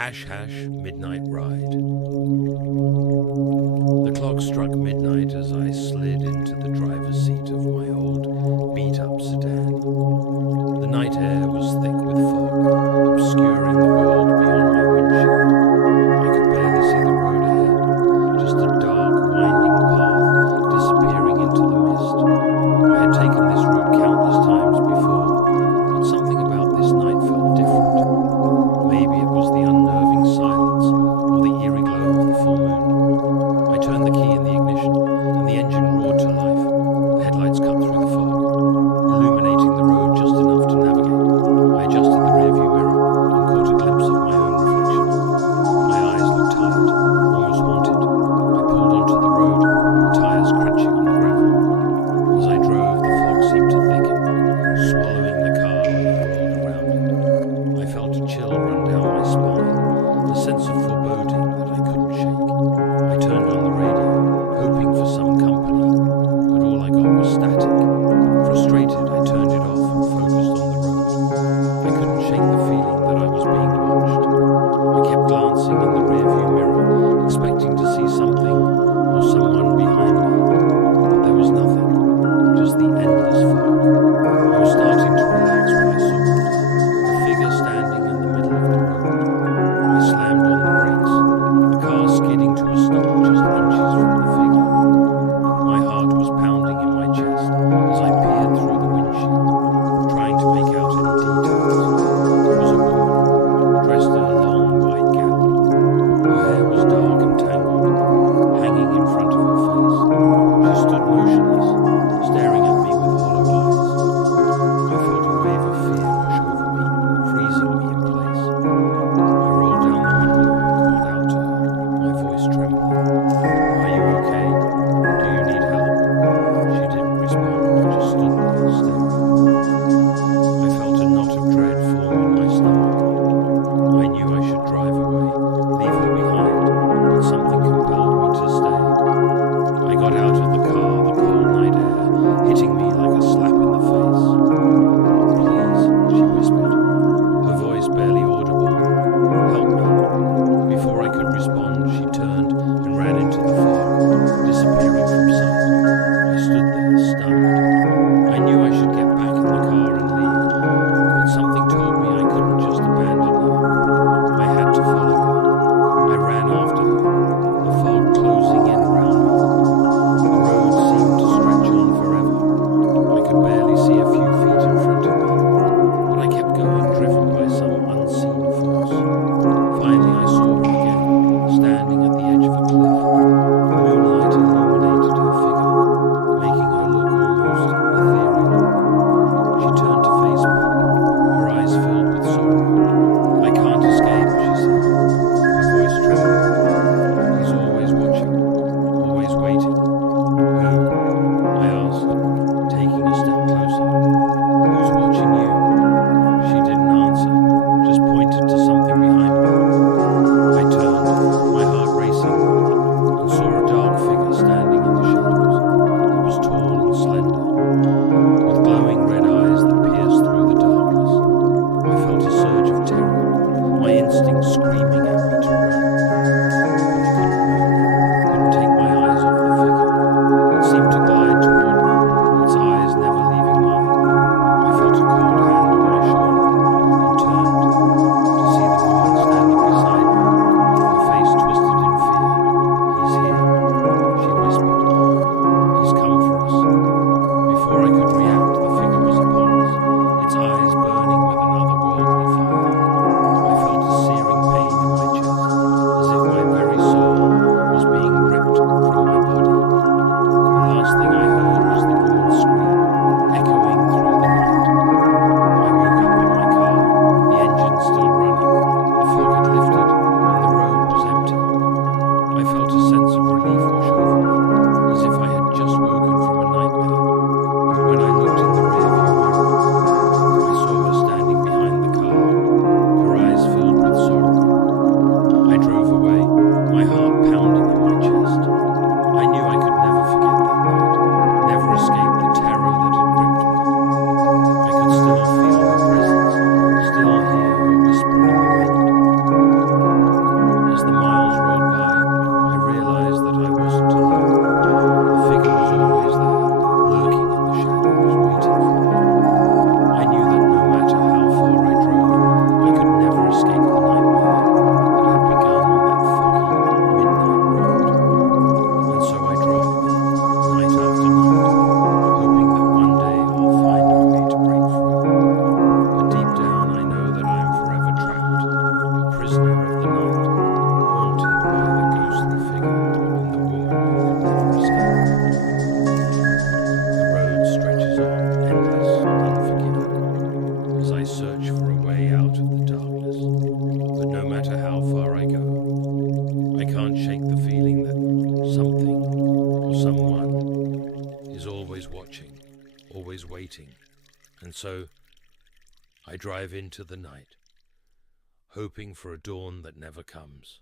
Midnight Ride. The clock struck midnight as I slid into the driver's seat of my old, beat-up sedan. The night air was thick with fog, obscuring the world beyond my windshield. I could barely see the road ahead, just a dark, winding path disappearing into the mist. I had taken this route countless times before, but something about this night felt different. Maybe it was the unnerving silence or the eerie glow of the full moon. I turned the key in the ignition, and the engine roared to life. The headlights cut through the fog, illuminating the road just enough to navigate. I adjusted the rearview mirror and caught a glimpse of my own reflection. My eyes looked tired, almost haunted. I pulled onto the road, the tires crunching on the gravel. As I drove, the fog seemed to thicken, swallowing the car and the world around it. I felt a chill run down my spine, a sense of foreboding that I couldn't shake. I turned on the radio, hoping for some company, but all I got was static. Frustrated, I turned it off and focused on the road. I couldn't shake the feeling that I was being watched. I kept glancing in the rearview mirror, expecting to see something or someone behind me, but there was nothing, just the endless fog. I was starting to relax when I saw it, a figure standing in the middle of the road. I slammed on the brakes, the car skidding to a stop just inches from the figure. My heart was pounding in my chest as I peered through the windshield, trying to make out any details. It was a woman, dressed in a long white gown. Her hair was dark and tangled, hanging in front of her face. She stood motionless, staring at me with hollow eyes. I felt a wave of fear wash over me, freezing me in place. I rolled down the window and called out to her, my voice trembling. "Are you okay? Do you need help?" She didn't respond, just stood there staring. I felt a knot of dread form in my stomach. I knew I should drive away, leave her behind, but something compelled me to stay. I got out of the car, the cold night air hitting me like a slap in the face. "Please," she whispered, her voice barely audible. "Help me." Before I could respond, she turned and ran into the fog, disappearing from sight. I stood there, stunned. I knew I should get back in the car and leave, but something told me I couldn't just abandon her. I had to follow her. I ran after her, the fog closing in around me. The road seemed to stretch on forever. I could barely see a few feet in front of me, but I kept going, driven by some unseen force. Finally, I saw her again, standing at the edge of a cliff. The moonlight illuminated her figure, making her look almost ethereal. She turned to face me, her eyes filled with sorrow. "I can't escape," she said, her voice trembling. "He's always watching, always waiting." "Who?" I asked, taking a step closer. "Who's watching you?" She didn't answer, just pointed to something behind me. I turned, my heart racing, and saw a dark figure standing in the shadows. It was tall and slender, with glowing red eyes that pierced through the darkness. I felt a surge of terror, my instincts screaming at me to run. But I couldn't move, couldn't take my eyes off the figure. It seemed to glide toward me, its eyes never leaving mine. I felt a cold hand on my shoulder and turned to see the woman standing beside me, her face twisted in fear. "He's here," she whispered. "He's come for us." Before I could react, the figure was upon us, its eyes burning with an otherworldly fire. I felt a searing pain in my chest, as how far I go, I can't shake the feeling that something or someone is always watching, always waiting. And so I drive into the night, hoping for a dawn that never comes.